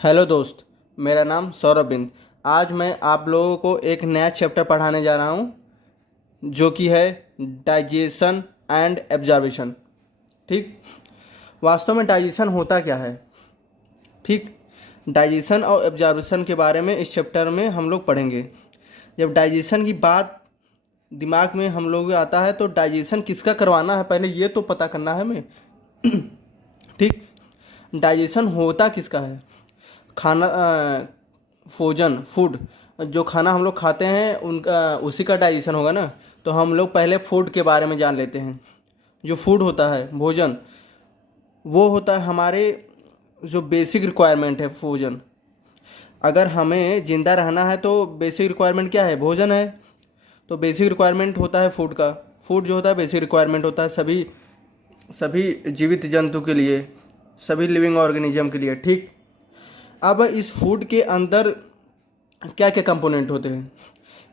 Hello दोस्त। मेरा नाम सौरभ बिंद। आज मैं आप लोगों को एक नया चैप्टर पढ़ाने जा रहा हूँ जो कि है डाइजेशन एंड एब्जॉर्प्शन। ठीक। वास्तव में डाइजेशन होता क्या है? ठीक। डाइजेशन और एब्जॉर्प्शन के बारे में इस चैप्टर में हम लोग पढ़ेंगे। जब डाइजेशन की बात दिमाग में हम लोग आता है तो डाइजेशन किसका करवाना है पहले ये तो पता करना है हमें। ठीक। डाइजेशन होता किसका है? खाना भोजन फूड, जो खाना हम लोग खाते हैं उनका उसी का डाइजेशन होगा ना। तो हम लोग पहले फूड के बारे में जान लेते हैं। जो फूड होता है भोजन, वो होता है हमारे जो बेसिक रिक्वायरमेंट है भोजन। अगर हमें ज़िंदा रहना है तो बेसिक रिक्वायरमेंट क्या है? भोजन है। तो बेसिक रिक्वायरमेंट होता है फूड का। फूड जो होता है बेसिक रिक्वायरमेंट होता है सभी सभी जीवित जंतु के लिए, सभी लिविंग ऑर्गेनिज्म के लिए। ठीक। अब इस फूड के अंदर क्या क्या कंपोनेंट होते हैं?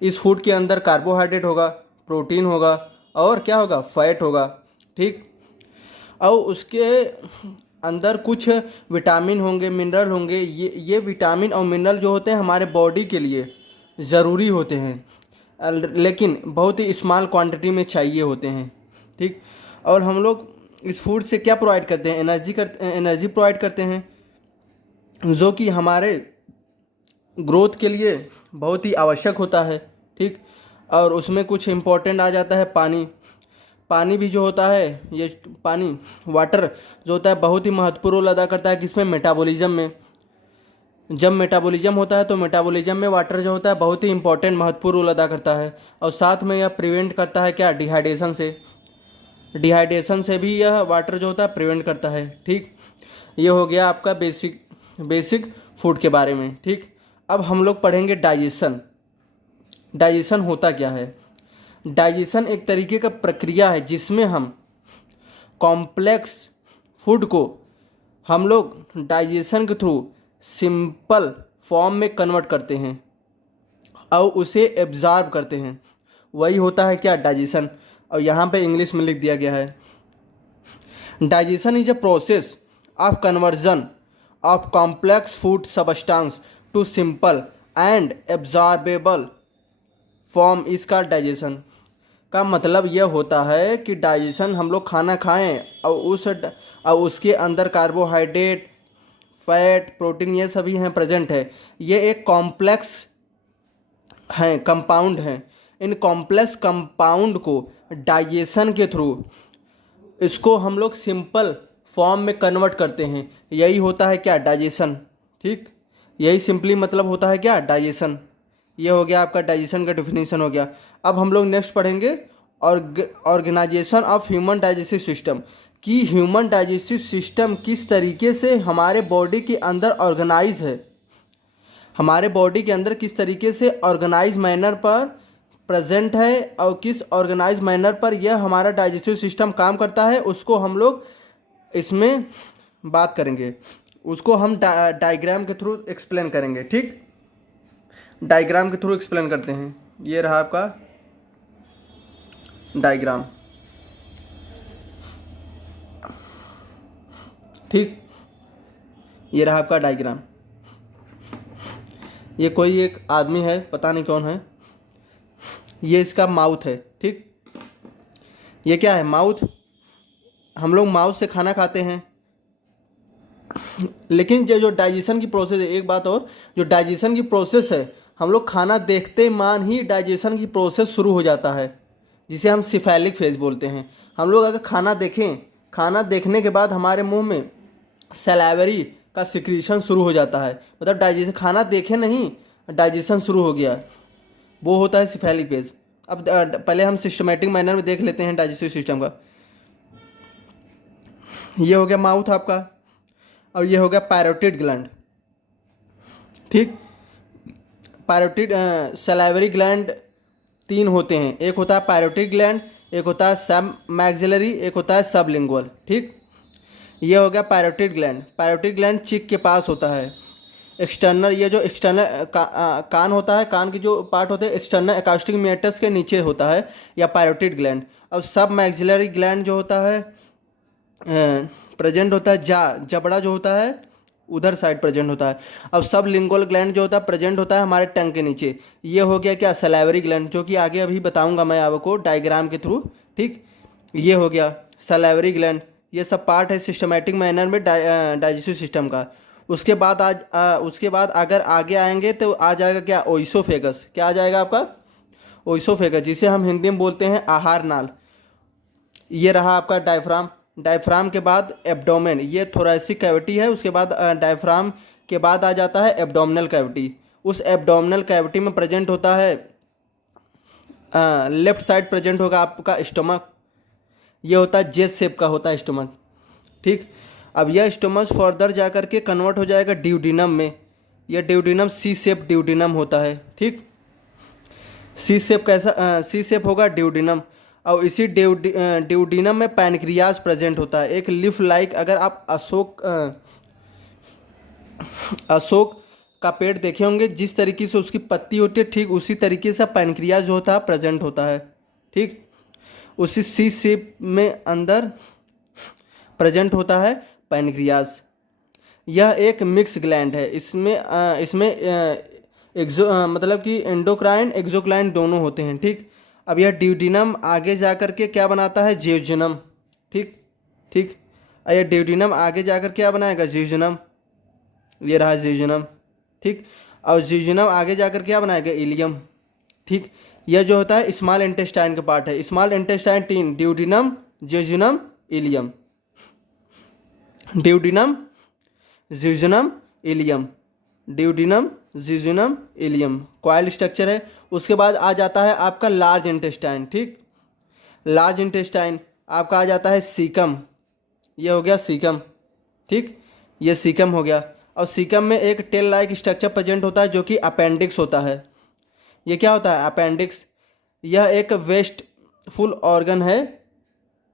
इस फूड के अंदर कार्बोहाइड्रेट होगा, प्रोटीन होगा और क्या होगा? फैट होगा। ठीक। और उसके अंदर कुछ विटामिन होंगे, मिनरल होंगे। ये विटामिन और मिनरल जो होते हैं हमारे बॉडी के लिए ज़रूरी होते हैं, लेकिन बहुत ही स्मॉल क्वांटिटी में चाहिए होते हैं। ठीक। और हम लोग इस फूड से क्या प्रोवाइड करते हैं? एनर्जी प्रोवाइड करते हैं, जो कि हमारे ग्रोथ के लिए बहुत ही आवश्यक होता है। ठीक। और उसमें कुछ इम्पोर्टेंट आ जाता है पानी। पानी भी जो होता है, ये पानी वाटर जो होता है बहुत ही महत्वपूर्ण रोल अदा करता है किसमें? मेटाबॉलिज्म में। जब मेटाबॉलिज्म होता है तो मेटाबॉलिज्म में वाटर जो होता है बहुत ही इंपॉर्टेंट महत्वपूर्ण रोल अदा करता है। और साथ में यह प्रिवेंट करता है क्या? डिहाइड्रेशन से। डिहाइड्रेशन से भी यह वाटर जो होता है प्रिवेंट करता है। ठीक। ये हो गया आपका बेसिक बेसिक फूड के बारे में। ठीक। अब हम लोग पढ़ेंगे डाइजेशन। डाइजेशन होता क्या है? डाइजेशन एक तरीके का प्रक्रिया है जिसमें हम कॉम्प्लेक्स फूड को हम लोग डाइजेशन के थ्रू सिंपल फॉर्म में कन्वर्ट करते हैं और उसे एब्जॉर्ब करते हैं। वही होता है क्या? डाइजेशन। और यहाँ पे इंग्लिश में लिख दिया गया है, digestion is a process of conversion of complex food substance to simple and absorbable form इसका डाइजेशन। का मतलब यह होता है कि डाइजेशन हम लोग खाना खाएं और उसके अंदर कार्बोहाइड्रेट, फैट, प्रोटीन ये सभी हैं प्रेजेंट है। ये एक कॉम्प्लेक्स हैं, कंपाउंड हैं। इन कॉम्प्लेक्स कंपाउंड को डाइजेशन के थ्रू इसको हम लोग सिंपल फॉर्म में कन्वर्ट करते हैं। यही होता है क्या? डाइजेशन। ठीक। यही सिंपली मतलब होता है क्या? डाइजेशन। ये हो गया आपका डाइजेशन का डिफिनीशन हो गया। अब हम लोग नेक्स्ट पढ़ेंगे organisation of human digestive system, कि ह्यूमन डाइजेस्टिव सिस्टम किस तरीके से हमारे बॉडी के अंदर ऑर्गेनाइज है, हमारे बॉडी के अंदर किस तरीके से ऑर्गेनाइज मैनर पर प्रेजेंट है और किस ऑर्गेनाइज मैनर पर यह हमारा डाइजेस्टिव सिस्टम काम करता है, उसको हम लोग इसमें बात करेंगे। उसको हम डायग्राम के थ्रू एक्सप्लेन करेंगे। ठीक। डायग्राम के थ्रू एक्सप्लेन करते हैं। ये रहा आपका डायग्राम। ठीक। ये रहा आपका डायग्राम। ये कोई एक आदमी है, पता नहीं कौन है। ये इसका माउथ है। ठीक। ये क्या है? माउथ। हम लोग माउथ से खाना खाते हैं, लेकिन जो जो डाइजेशन की प्रोसेस है, एक बात और, जो डाइजेशन की प्रोसेस है, हम लोग खाना देखते मान ही डाइजेशन की प्रोसेस शुरू हो जाता है, जिसे हम सिफेलिक फेज बोलते हैं। हम लोग अगर खाना देखें, खाना देखने के बाद हमारे मुंह में सैलावरी का सिक्रीशन शुरू हो जाता है, मतलब डाइजेशन। खाना देखे नहीं, डाइजेशन शुरू हो गया, वो होता है सिफेलिक फेज। अब पहले हम सिस्टमेटिक मैनर में देख लेते हैं डाइजेस्टिव सिस्टम का। ये हो गया माउथ आपका, और ये हो गया पैरोटिड ग्लैंड। ठीक। पैरोटिड सैलावरी ग्लैंड तीन होते हैं, एक होता है पैरोटिड ग्लैंड, एक होता है सब मैक्सिलरी, एक होता है सबलिंगुअल। ठीक। ये हो गया पैरोटिड ग्लैंड। पैरोटिड ग्लैंड चिक के पास होता है। एक्सटर्नल, ये जो एक्सटर्नल कान होता है, कान की जो पार्ट होते हैं एक्सटर्नल एकास्टिक मेटस के नीचे होता है या पैरोटिड ग्लैंड। और सब मैक्सिलरी ग्लैंड जो होता है प्रेजेंट होता है जबड़ा जो होता है उधर साइड प्रेजेंट होता है। अब सब लिंगुअल ग्लैंड जो होता है प्रेजेंट होता है हमारे टंग के नीचे। ये हो गया क्या, सलाइवरी ग्लैंड, जो कि आगे अभी बताऊंगा मैं आपको डायग्राम के थ्रू। ठीक, ये हो गया सलाइवरी ग्लैंड। ये सब पार्ट है सिस्टमेटिक मैनर में डाइजेस्टिव सिस्टम का। उसके बाद अगर आगे आएंगे तो आ जाएगा क्या, ओइसोफेगस। क्या आ जाएगा आपका, ओइसोफेगस, जिसे हम हिंदी में बोलते हैं आहार नाल। ये रहा आपका डायफ्राम। डायफ्राम के बाद एब्डोमेन, ये थोरैसिक कैविटी है। उसके बाद डायफ्राम के बाद आ जाता है एब्डोमिनल कैविटी। उस एब्डोमिनल कैविटी में प्रेजेंट होता है, लेफ्ट साइड प्रेजेंट होगा आपका स्टमक। ये होता है जेट शेप का होता है स्टमक। ठीक, अब यह स्टमक फर्दर जा कर के कन्वर्ट हो जाएगा ड्यूडिनम में। यह ड्यूडिनम सी शेप ड्यूडिनम होता है। ठीक, सी शेप कैसा, सी शेप होगा ड्यूडिनम। और इसी ड्यूडिनम में पैनक्रियाज प्रेजेंट होता है, एक लिफ लाइक। अगर आप अशोक का पेड़ देखे होंगे, जिस तरीके से उसकी पत्ती होती है, ठीक उसी तरीके से पैनक्रियाज जो होता है प्रेजेंट होता है। ठीक, उसी सी शेप में अंदर प्रेजेंट होता है पैनक्रियाज। यह एक मिक्स ग्लैंड है। इसमें मतलब कि एंडोक्राइन एक्सोक्राइन दोनों होते हैं। ठीक, अब यह ड्यूडिनम आगे जा कर के क्या बनाता है, जियोजेनम। ठीक ठीक, यह ड्यूडिनम आगे जा कर क्या बनाएगा, जियोजेनम। ये रहा जियोजेनम। ठीक, और जियोजेनम आगे जाकर क्या बनाएगा, इलियम। ठीक, यह जो होता है स्मॉल इंटेस्टाइन का पार्ट है। Small intestine 3, duodenum, jejunum, ileum. Duodenum, jejunum, ileum, duodenum, jejunum, ileum, coil structure है। उसके बाद आ जाता है आपका लार्ज इंटेस्टाइन। ठीक, लार्ज इंटेस्टाइन आपका आ जाता है सीकम। ये हो गया सीकम। ठीक, ये सीकम हो गया। और सीकम में एक टेल लाइक स्ट्रक्चर प्रेजेंट होता है जो कि अपेंडिक्स होता है। ये क्या होता है, अपेंडिक्स। यह एक वेस्टफुल ऑर्गन है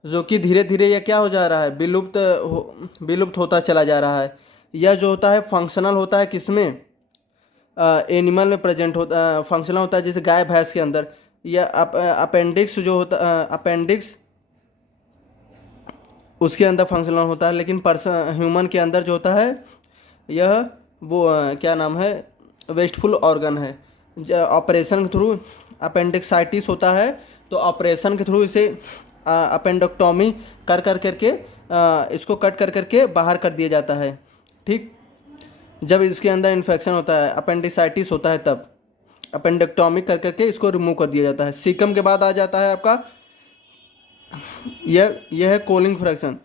जो कि धीरे धीरे यह क्या हो जा रहा है, विलुप्त होता चला जा रहा है। यह जो होता है फंक्शनल होता है किसमें, एनिमल में प्रेजेंट होता, फंक्शनल होता है जैसे गाय भैंस के अंदर। यह अपेंडिक्स जो होता, अपेंडिक्स उसके अंदर फंक्शनल होता है। लेकिन ह्यूमन के अंदर जो होता है यह वो क्या नाम है, वेस्टफुल ऑर्गन है। ऑपरेशन के थ्रू अपेंडिक्साइटिस होता है, तो ऑपरेशन के थ्रू इसे अपेंडोक्टोमी कर करके इसको कट कर करके बाहर कर दिया जाता है। ठीक, जब इसके अंदर इन्फेक्शन होता है, अपेंडिसाइटिस होता है, तब अपेंडेक्टोमी कर करके इसको रिमूव कर दिया जाता है। सीकम के बाद आ जाता है आपका यह है कोलिंग फ्रैक्शन।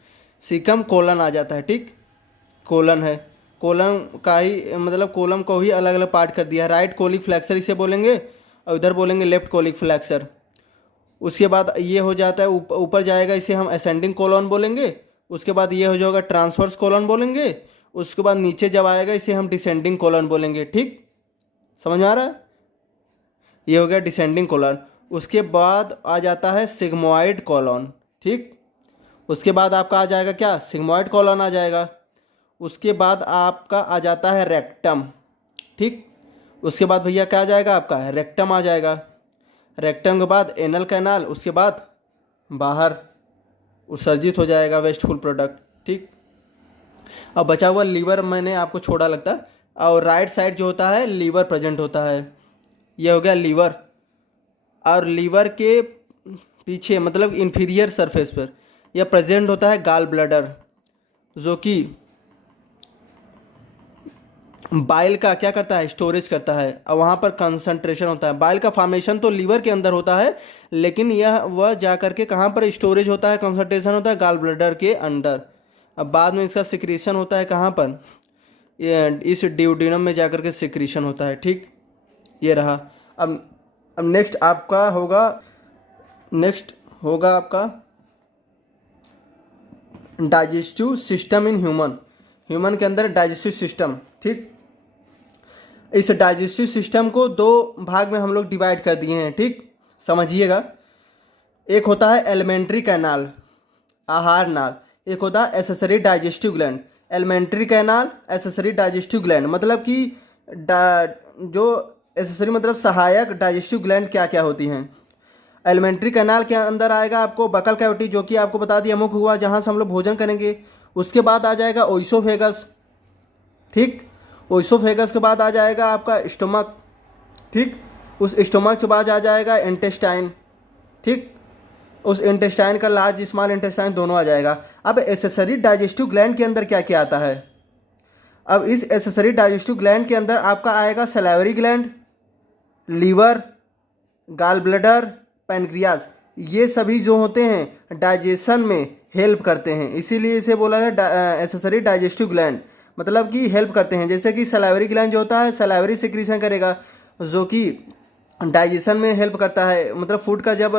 सीकम कोलन आ जाता है। ठीक, कोलन है, कोलन का ही मतलब कोलम को ही अलग अलग पार्ट कर दिया है। राइट कोलिक फ्लैक्सर इसे बोलेंगे और इधर बोलेंगे लेफ्ट कोलिक फ्लैक्सर। उसके बाद ये हो जाता है ऊपर जाएगा, इसे हम असेंडिंग कोलन बोलेंगे। उसके बाद ये हो जाएगा ट्रांसवर्स कोलन बोलेंगे। उसके बाद नीचे जब आएगा इसे हम डिसेंडिंग कोलन बोलेंगे। ठीक, समझ में आ रहा है, ये हो गया डिसेंडिंग कोलन। उसके बाद आ जाता है सिग्मोइड कोलन। ठीक, उसके बाद आपका आ जाएगा क्या, सिग्मोइड कोलन आ जाएगा। उसके बाद आपका आ जाता है रेक्टम। ठीक, उसके बाद भैया क्या आ जाएगा आपका, रेक्टम आ जाएगा। रेक्टम के बाद एनल कैनाल, उसके बाद बाहर उत्सर्जित हो जाएगा वेस्टफुल प्रोडक्ट। ठीक, अब बचा हुआ लीवर मैंने आपको छोड़ा लगता है, और राइट साइड जो होता है लीवर प्रेजेंट होता है। ये हो गया लीवर। और लीवर के पीछे मतलब इंफीरियर सरफेस पर यह प्रेजेंट होता है गाल ब्लैडर, जो कि बाइल का क्या करता है, स्टोरेज करता है। और वहाँ पर कंसंट्रेशन होता है। बाइल का फॉर्मेशन तो लीवर के अंदर होता है, लेकिन यह वह जा करके कहाँ पर स्टोरेज होता है, कंसंट्रेशन होता है गाल ब्लैडर के अंदर। अब बाद में इसका सिक्रीशन होता है कहाँ पर, इस ड्यूडिनम में जाकर के सिक्रीशन होता है। ठीक, ये रहा। अब नेक्स्ट होगा आपका डाइजेस्टिव सिस्टम इन ह्यूमन के अंदर डाइजेस्टिव सिस्टम। ठीक, इस डाइजेस्टिव सिस्टम को दो भाग में हम लोग डिवाइड कर दिए हैं। ठीक, समझिएगा। एक होता है एलिमेंट्री कैनाल, आहार नाल। एक होता है accessory digestive gland. Alimentary canal, accessory digestive gland, मतलब कि जो एसेसरी मतलब सहायक डाइजेस्टिव ग्लैंड क्या क्या होती हैं। एलिमेंट्री कैनाल के अंदर आएगा आपको बकल कैविटी, जो कि आपको बता दिया मुख हुआ, जहाँ से हम लोग भोजन करेंगे। उसके बाद आ जाएगा ओइसोफेगस। ठीक। ओइसोफेगस के बाद आ जाएगा आपका स्टोमक, ठीक। उस स्टोमक के बाद आ जाएगा इंटेस्टाइन, ठीक। उस इंटेस्टाइन का लार्ज स्मॉल इंटेस्टाइन दोनों आ जाएगा। अब एसेसरी डाइजेस्टिव ग्लैंड के अंदर क्या क्या आता है? अब इस एसेसरी डाइजेस्टिव ग्लैंड के अंदर आपका आएगा salivary gland, liver, gall bladder, pancreas. ये सभी जो होते हैं डाइजेशन में हेल्प करते हैं, इसीलिए इसे बोला है एसेसरी डाइजेस्टिव ग्लैंड, मतलब कि हेल्प करते हैं। जैसे कि सलाइवरी ग्लैंड जो होता है सलाइवरी सिक्रीशन करेगा, जो कि डाइजेशन में हेल्प करता है, मतलब फूड का जब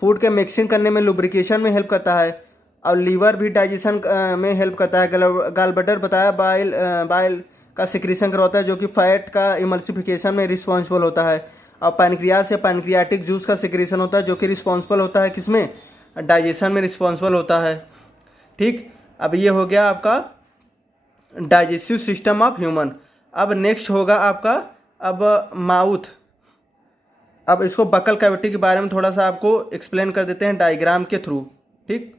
फूड के मिक्सिंग करने में, लुब्रिकेशन में हेल्प करता है। और लीवर भी डाइजेशन में हेल्प करता है। गाल ब्लैडर बताया बाइल का सिक्रीशन करवाता है, जो कि फैट का इमल्सिफिकेशन में रिस्पॉन्सिबल होता है। और पैनक्रियास से पैनक्रियाटिक जूस का सिक्रीशन होता है, जो कि रिस्पॉन्सिबल होता है किसमें? डाइजेशन में रिस्पॉन्सिबल होता है, ठीक। अब ये हो गया आपका डाइजेस्टिव सिस्टम ऑफ ह्यूमन। अब नेक्स्ट होगा आपका अब माउथ। अब इसको बकल कैविटी के बारे में थोड़ा सा आपको एक्सप्लेन कर देते हैं डायग्राम के थ्रू, ठीक।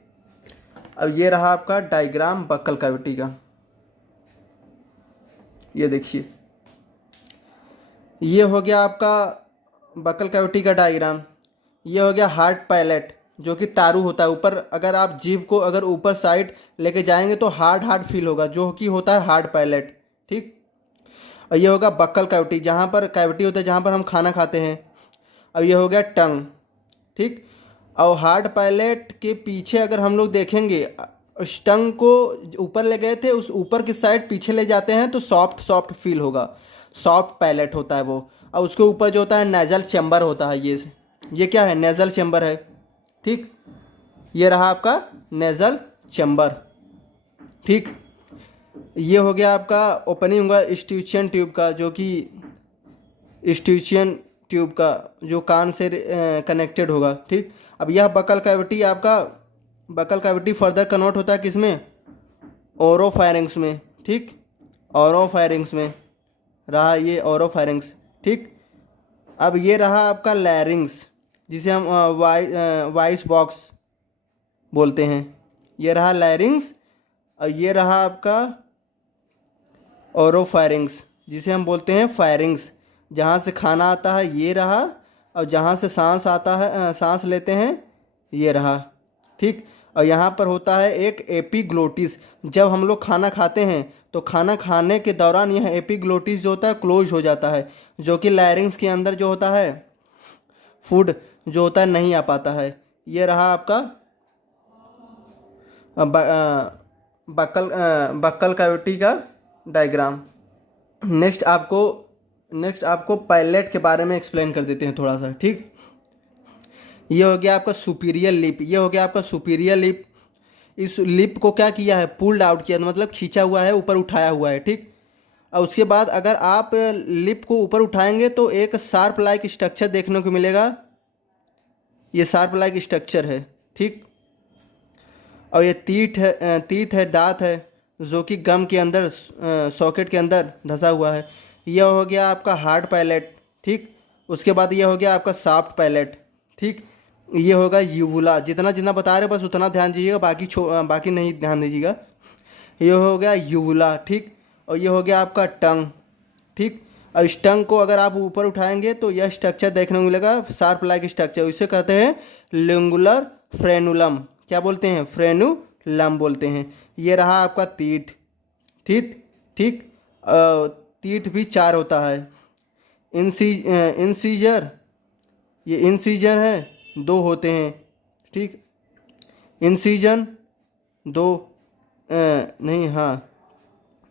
अब ये रहा आपका डायग्राम बकल कैविटी का, ये देखिए, ये हो गया आपका बकल कैविटी का डायग्राम। ये हो गया हार्ड पैलेट, जो कि तारू होता है ऊपर। अगर आप जीभ को अगर ऊपर साइड लेके जाएंगे तो हार्ड हार्ड फील होगा, जो कि होता है हार्ड पैलेट, ठीक। और ये होगा बक्कल कैविटी, जहाँ पर कैविटी होता है जहाँ पर हम खाना खाते हैं। अब ये हो गया टंग, ठीक। और हार्ड पैलेट के पीछे अगर हम लोग देखेंगे, उस टंग को ऊपर ले गए थे, उस ऊपर की साइड पीछे ले जाते हैं तो सॉफ्ट सॉफ्ट फील होगा, सॉफ्ट पैलेट होता है वो। और उसके ऊपर जो होता है नेजल चैम्बर होता है, ये क्या है? नेजल चैम्बर है, ठीक। ये रहा आपका नेजल चैम्बर, ठीक। ये हो गया आपका ओपनिंग होगा स्ट्यूचियन ट्यूब का, जो कि स्ट्यूचियन ट्यूब का जो कान से कनेक्टेड होगा, ठीक। अब यह बकल कैविटी आपका बकल कैविटी फर्दर कन्वर्ट होता है किसमें? ओरोफैरिंग्स में, ठीक। ओरोफैरिंग्स में रहा ये ओरोफैरिंग्स, ठीक। अब ये रहा आपका लैरिंग्स, जिसे हम वॉइस बॉक्स बोलते हैं। ये रहा लैरिंग्स। और ये रहा आपका ओरोफैरिंग्स, जिसे हम बोलते हैं फायरिंग्स, जहाँ से खाना आता है ये रहा। और जहाँ से सांस आता है, सांस लेते हैं, ये रहा, ठीक। और यहाँ पर होता है एक एपिग्लोटिस। जब हम लोग खाना खाते हैं तो खाना खाने के दौरान यह एपिग्लोटिस जो होता है क्लोज हो जाता है, जो कि लैरिंग्स के अंदर जो होता है फूड जो होता है नहीं आ पाता है। ये रहा आपका बक्कल कैविटी का डायग्राम। नेक्स्ट आपको पैलेट के बारे में एक्सप्लेन कर देते हैं थोड़ा सा, ठीक। ये हो गया आपका सुपीरियर लिप। ये हो गया आपका सुपीरियर लिप। इस लिप को क्या किया है? पुल्ड आउट किया, मतलब खींचा हुआ है, ऊपर उठाया हुआ है, ठीक। और उसके बाद अगर आप लिप को ऊपर उठाएंगे तो एक शार्प लाइक स्ट्रक्चर देखने को मिलेगा। ये शार्प लाइक स्ट्रक्चर है, ठीक। और ये तीत है, दांत है, जो कि गम के अंदर सॉकेट के अंदर धंसा हुआ है। यह हो गया आपका हार्ड पैलेट, ठीक। उसके बाद ये हो गया आपका सॉफ्ट पैलेट, ठीक। ये होगा यूवुला। जितना जितना बता रहे बस उतना ध्यान दीजिएगा, बाकी नहीं ध्यान दीजिएगा। ये हो गया यूवुला, ठीक। और ये हो गया आपका टंग, ठीक। और इस टंग को अगर आप ऊपर उठाएंगे तो यह स्ट्रक्चर देखने को मिलेगा, शार्प लाइक स्ट्रक्चर। इसे कहते हैं लिंगुलर फ्रेनुलम। क्या बोलते हैं? फ्रेनुलम बोलते हैं। ये रहा आपका तीत, ठीक। तीत भी 4 होता है। इंसीजर, ये इंसीजन है, 2 होते हैं, ठीक। इंसीजन 2 नहीं, हाँ,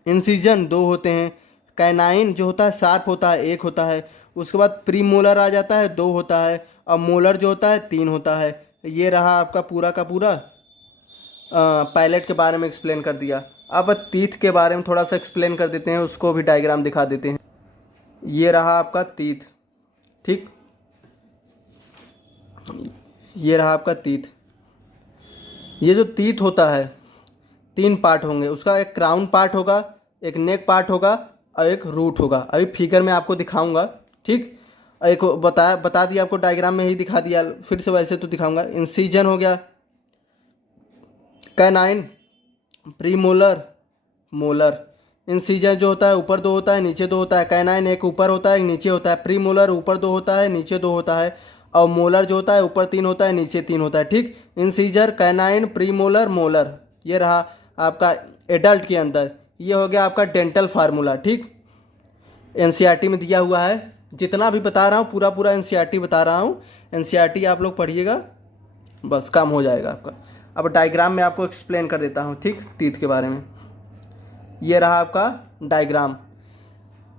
इंसीजन 2 होते हैं। कैनाइन जो होता है शार्प होता है, 1 होता है। उसके बाद प्रीमोलर आ जाता है, 2 होता है। और मोलर जो होता है 3 होता है। ये रहा आपका पूरा का पूरा पैलेट के बारे में एक्सप्लेन कर दिया। अब तीत के बारे में थोड़ा सा एक्सप्लेन कर देते हैं, उसको भी डायग्राम दिखा देते हैं। ये रहा आपका तीत, ठीक। ये रहा आपका तीत। ये जो तीत होता है 3 पार्ट होंगे उसका। एक क्राउन पार्ट होगा, एक नेक पार्ट होगा और एक रूट होगा। अभी फिगर में आपको दिखाऊंगा, ठीक। एक बता दिया आपको, डायग्राम में ही दिखा दिया, फिर से वैसे तो दिखाऊंगा। इंसीजन हो गया, कैनाइन, प्रीमोलर, मोलर। इंसीजर जो होता है ऊपर 2 होता है, नीचे 2 होता है। कैनाइन एक ऊपर होता है, एक नीचे होता है। प्री मोलर ऊपर 2 होता है, नीचे 2 होता है। और मोलर जो होता है ऊपर 3 होता है, नीचे 3 होता है। ठीक, incisor, canine, pre molar, molar, ये रहा आपका एडल्ट के अंदर। ये हो गया आपका डेंटल फार्मूला। ठीक, एनसीईआरटी में दिया हुआ है। जितना भी बता रहा हूँ पूरा पूरा एनसीईआरटी बता रहा हूँ। एनसीईआरटी आप लोग पढ़िएगा, बस काम हो जाएगा आपका। अब डायग्राम में आपको एक्सप्लेन कर देता हूँ, ठीक, टीथ के बारे में। ये रहा आपका डायग्राम।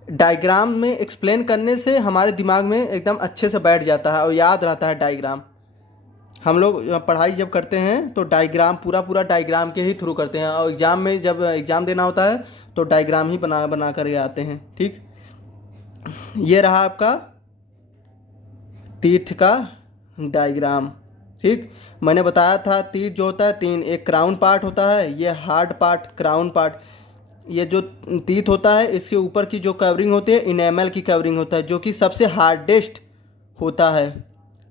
डायग्राम में एक्सप्लेन करने से हमारे दिमाग में एकदम अच्छे से बैठ जाता है और याद रहता है डायग्राम। हम लोग पढ़ाई जब करते हैं तो डायग्राम पूरा पूरा डायग्राम के ही थ्रू करते हैं, और एग्ज़ाम में जब एग्ज़ाम देना होता है तो डायग्राम ही बना बना कर आते हैं। ठीक, ये रहा आपका टीथ का डायग्राम। ठीक, मैंने बताया था टीथ जो होता है 3, एक क्राउन पार्ट होता है, ये हार्ड पार्ट, क्राउन पार्ट। ये जो टीथ होता है इसके ऊपर की जो कवरिंग होती है इनेमल की कवरिंग होता है, जो कि सबसे हार्डेस्ट होता है।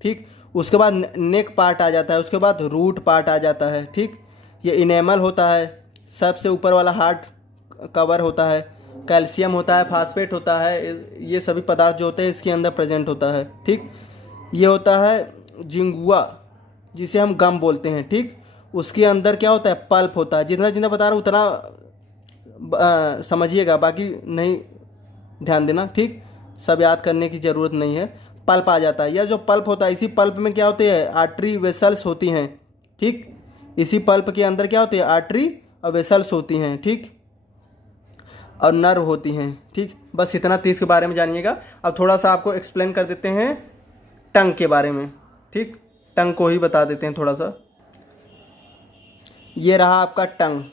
ठीक, उसके बाद नेक पार्ट आ जाता है, उसके बाद रूट पार्ट आ जाता है। ठीक, ये इनेमल होता है, सबसे ऊपर वाला हार्ड कवर होता है। कैल्शियम होता है, फास्फेट होता है, ये सभी पदार्थ जो होते हैं इसके अंदर प्रेजेंट होता है। ठीक, ये होता है जिंगुआ, जिसे हम गम बोलते हैं। ठीक, उसके अंदर क्या होता है, पल्प होता है। जितना जितना बता रहा हूँ उतना समझिएगा, बाकी नहीं ध्यान देना। ठीक, सब याद करने की ज़रूरत नहीं है। पल्प आ जाता है। यह जो पल्प होता है, इसी पल्प में क्या होते हैं, आर्टरी वेसल्स होती हैं। ठीक, इसी पल्प के अंदर क्या होती है, आर्टरी और वेसल्स होती हैं। ठीक, और नर्व होती हैं। ठीक, बस इतना टीथ के बारे में जानिएगा। अब थोड़ा सा आपको एक्सप्लेन कर देते हैं टंग के बारे में। ठीक, टंग को ही बता देते हैं थोड़ा सा। ये रहा आपका टंग।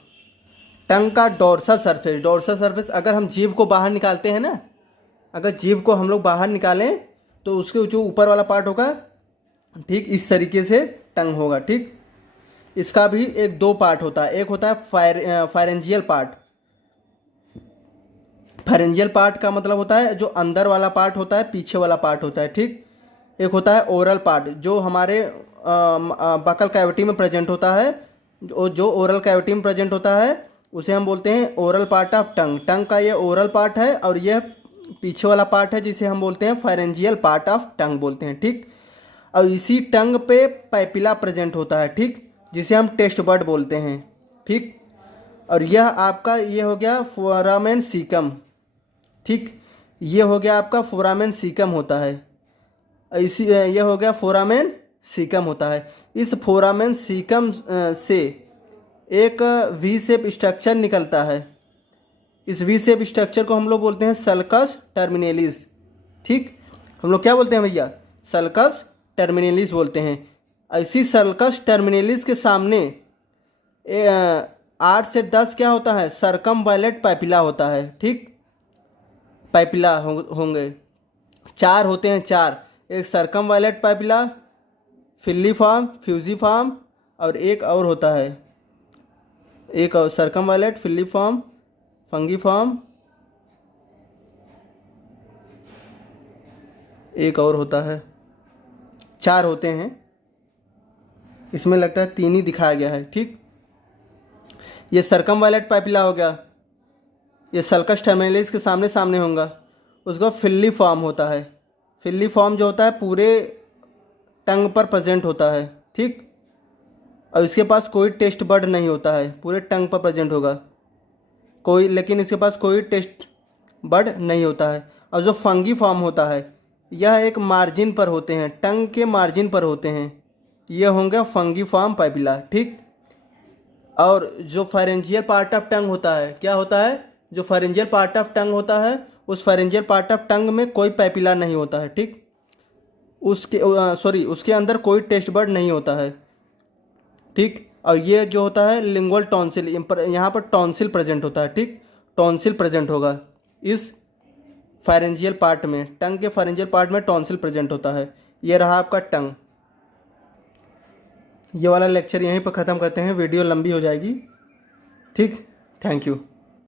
टंग का डोर्सल सरफेस। डोर्सल सरफेस, अगर हम जीभ को बाहर निकालते हैं ना, अगर जीभ को हम लोग बाहर निकालें तो उसके जो ऊपर वाला पार्ट होगा, ठीक, इस तरीके से टंग होगा। ठीक, इसका भी एक 2 पार्ट होता है। एक होता है फायरेंजियल पार्ट। फायरेंजियल पार्ट का मतलब होता है जो अंदर वाला पार्ट होता है, पीछे वाला पार्ट होता है। ठीक, एक होता है ओरल पार्ट, जो हमारे बकल कैविटी में प्रेजेंट होता है। जो ओरल कैविटी में प्रेजेंट होता है उसे हम बोलते हैं ओरल पार्ट ऑफ टंग। टंग का ये ओरल पार्ट है, और यह पीछे वाला पार्ट है जिसे हम बोलते हैं फायरेंजियल पार्ट ऑफ टंग बोलते हैं। ठीक, और इसी टंग पे पैपिला प्रेजेंट होता है। ठीक, जिसे हम टेस्ट बड बोलते हैं। ठीक, और यह आपका ये हो गया फोरामेन सीकम। ठीक, ये हो गया आपका फोरामेन सीकम होता है। इसी ये हो गया फोरामेन सीकम होता है। इस फोरामेन सीकम से एक वी शेप स्ट्रक्चर निकलता है। इस वी शेप स्ट्रक्चर को हम लोग बोलते हैं सल्कस टर्मिनेलिस। ठीक, हम लोग क्या बोलते हैं भैया, सल्कस टर्मिनेलिस बोलते हैं। इसी सल्कस टर्मिनेलिस के सामने 8 से 10 क्या होता है, सर्कमवैलेट पैपिला होता है। ठीक, पैपिला होंगे 4 होते हैं, 4। एक सर्कमवैलेट पैपिला, फिल्लीफॉर्म, फ्यूजीफॉर्म, और एक और होता है, एक और सर्कमवैलेट, फिल्लीफॉर्म, फंगीफॉर्म, एक और होता है। 4 होते हैं, इसमें लगता है 3 ही दिखाया गया है। ठीक, ये सर्कमवैलेट पैपिला हो गया, ये सल्कस टर्मिनेलिस के सामने सामने होगा। उसका फिल्लीफॉर्म होता है। फिल्लीफॉर्म जो होता है पूरे टंग पर प्रेजेंट होता है। ठीक, और इसके पास कोई टेस्ट बड नहीं होता है, पूरे टंग पर प्रेजेंट होगा कोई, लेकिन इसके पास कोई टेस्ट बड नहीं होता है। और जो फंगी फॉर्म होता है यह एक मार्जिन पर होते हैं, टंग के मार्जिन पर होते हैं। ये होंगे फंगी फॉर्म पैपिला। ठीक, और जो फायरेंजियल पार्ट ऑफ टंग होता है, क्या होता है, जो फायरेंजियल पार्ट ऑफ टंग होता है उस फायरेंजियल पार्ट ऑफ टंग में कोई पैपिला नहीं होता है। ठीक, उसके अंदर कोई टेस्ट बड नहीं होता है। ठीक, और ये जो होता है लिंगुअल टॉन्सिल, यहाँ पर टॉन्सिल प्रेजेंट होता है। ठीक, टॉन्सिल प्रेजेंट होगा इस फायरेंजियल पार्ट में, टंग के फायरेंजियल पार्ट में टॉन्सिल प्रेजेंट होता है। ये रहा आपका टंग। ये वाला लेक्चर यहीं पर ख़त्म करते हैं, वीडियो लंबी हो जाएगी। ठीक, थैंक यू।